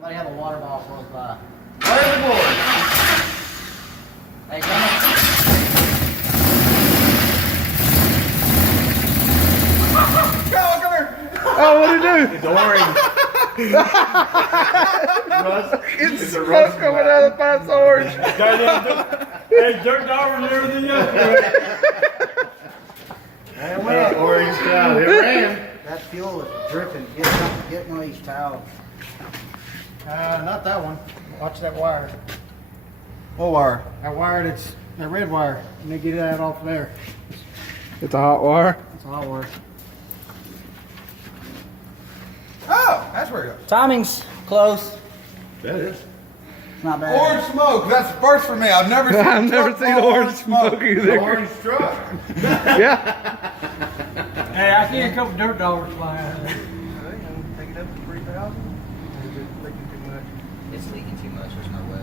Somebody have a water bottle close by. Where's the board? Hey, come on. Go, come here. Oh, what'd he do? It's orange. It's smoke coming out of the pipes orange. Hey, dirt dog and everything else. Orange cloud. It ran. That fuel is dripping. Get one of these towels. Not that one. Watch that wire. What wire? That wire that red wire. You need to get that off there. It's a hot wire. It's a hot wire. Oh, that's where it goes. Timing's close. That is. It's not bad. Orange smoke. That's the first for me. I've never seen. I've never seen orange smoke either. Orange truck. Yeah. Hey, I see a couple dirt dogs flying out there. Take it up to 3,000. It's leaking too much. There's no way.